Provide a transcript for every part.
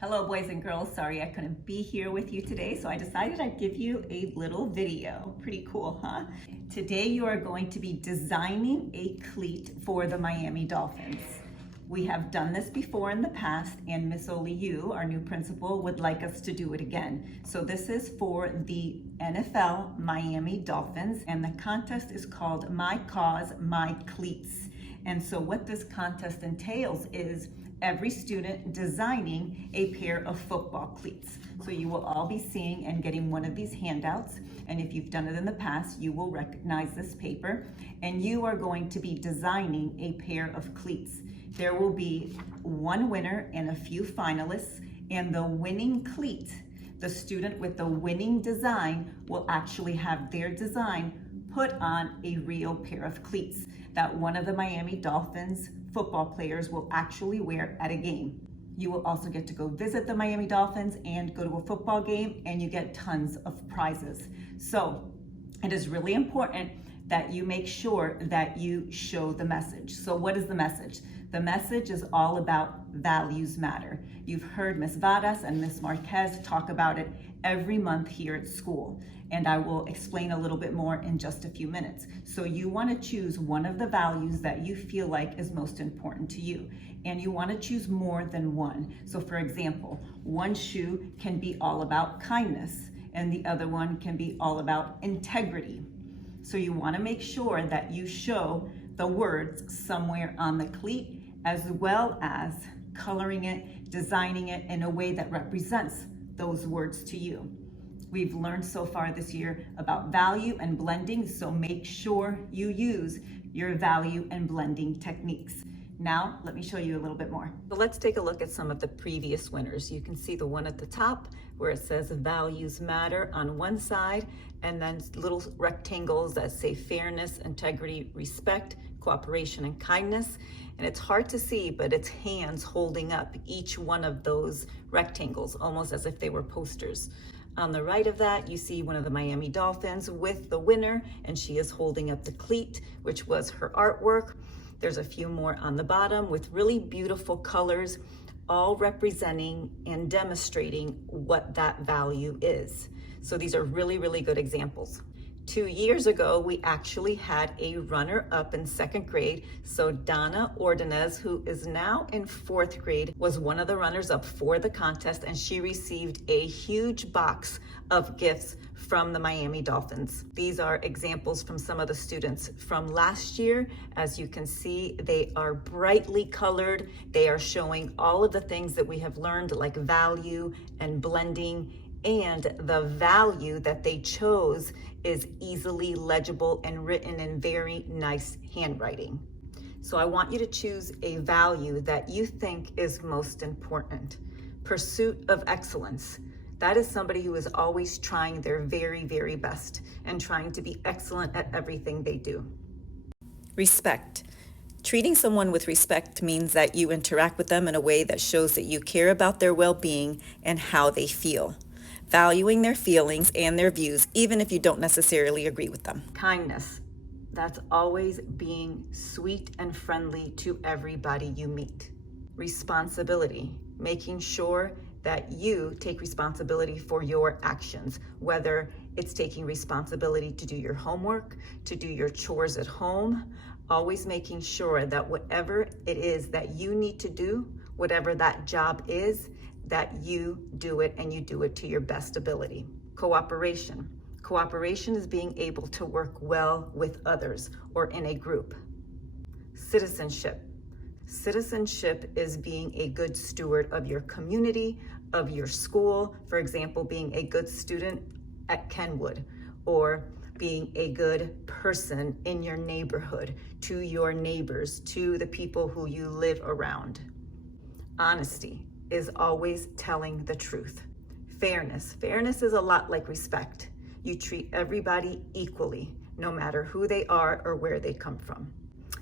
Hello boys and girls, sorry I couldn't be here with you today, so I decided I'd give you a little video. Pretty cool, huh? Today you are going to be designing a cleat for the Miami Dolphins. We have done this before in the past, and Miss Oliu, our new principal, would like us to do it again. So this is for the NFL Miami Dolphins, and the contest is called My Cause, My Cleats. And so what this contest entails is every student designing a pair of football cleats. So you will all be seeing and getting one of these handouts. And if you've done it in the past, you will recognize this paper. And you are going to be designing a pair of cleats. There will be one winner and a few finalists. And the winning cleat, the student with the winning design, will actually have their design put on a real pair of cleats that one of the Miami Dolphins football players will actually wear at a game. You will also get to go visit the Miami Dolphins and go to a football game, and you get tons of prizes. So it is really important that you make sure that you show the message. So what is the message? The message is all about values matter. You've heard Ms. Vadas and Ms. Marquez talk about it every month here at school, and I will explain a little bit more in just a few minutes. So you want to choose one of the values that you feel like is most important to you, and you want to choose more than one. So for example, one shoe can be all about kindness, and the other one can be all about integrity. So you want to make sure that you show the words somewhere on the cleat, as well as coloring it, designing it in a way that represents those words to you. We've learned so far this year about value and blending, so make sure you use your value and blending techniques. Now, let me show you a little bit more. So let's take a look at some of the previous winners. You can see the one at the top where it says values matter on one side, and then little rectangles that say fairness, integrity, respect, cooperation, and kindness. And it's hard to see, but it's hands holding up each one of those rectangles, almost as if they were posters. On the right of that, you see one of the Miami Dolphins with the winner, and she is holding up the cleat, which was her artwork. There's a few more on the bottom with really beautiful colors, all representing and demonstrating what that value is. So these are really, really good examples. 2 years ago, we actually had a runner-up in 2nd grade. So Donna Ordonez, who is now in 4th grade, was one of the runners-up for the contest, and she received a huge box of gifts from the Miami Dolphins. These are examples from some of the students from last year. As you can see, they are brightly colored. They are showing all of the things that we have learned, like value and blending, and the value that they chose is easily legible and written in very nice handwriting. So I want you to choose a value that you think is most important. Pursuit of excellence. That is somebody who is always trying their very, very best and trying to be excellent at everything they do. Respect. Treating someone with respect means that you interact with them in a way that shows that you care about their well-being and how they feel. Valuing their feelings and their views, even if you don't necessarily agree with them. Kindness. That's always being sweet and friendly to everybody you meet. Responsibility. Making sure that you take responsibility for your actions, whether it's taking responsibility to do your homework, to do your chores at home, always making sure that whatever it is that you need to do, whatever that job is, that you do it and you do it to your best ability. Cooperation. Cooperation is being able to work well with others or in a group. Citizenship. Citizenship is being a good steward of your community, of your school. For example, being a good student at Kenwood, or being a good person in your neighborhood, to your neighbors, to the people who you live around. Honesty is always telling the truth. Fairness. Fairness is a lot like respect. You treat everybody equally, no matter who they are or where they come from.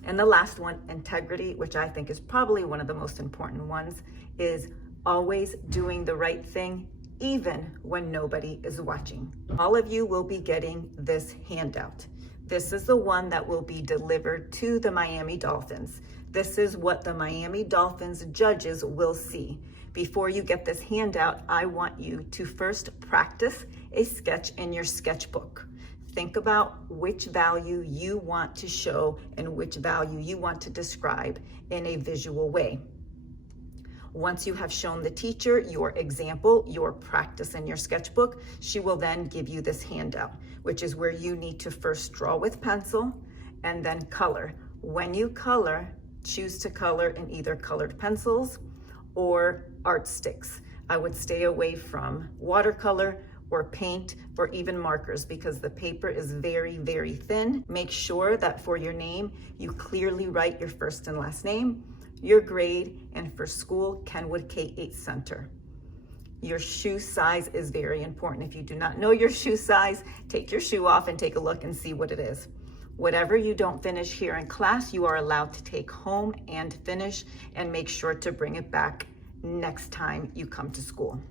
And the last one, integrity, which I think is probably one of the most important ones, is always doing the right thing, even when nobody is watching. All of you will be getting this handout. This is the one that will be delivered to the Miami Dolphins. This is what the Miami Dolphins judges will see, Before you get this handout, I want you to first practice a sketch in your sketchbook. Think about which value you want to show and which value you want to describe in a visual way. Once you have shown the teacher your example, your practice in your sketchbook, she will then give you this handout, which is where you need to first draw with pencil and then color. When you color, choose to color in either colored pencils or art sticks. I would stay away from watercolor or paint or even markers because the paper is very, very thin. Make sure that for your name, you clearly write your first and last name, your grade, and for school, Kenwood K-8 Center. Your shoe size is very important. If you do not know your shoe size, take your shoe off and take a look and see what it is. Whatever you don't finish here in class, you are allowed to take home and finish, and make sure to bring it back next time you come to school.